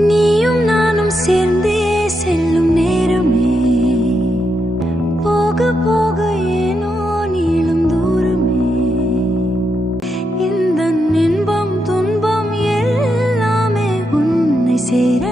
நீயும் நானும் சேர்ந்தே செல்லும் நேரமே போக போக ஏனோ நீளும் தூரமே இந்த இன்பம் துன்பம் எல்லாமே உன்னை சேர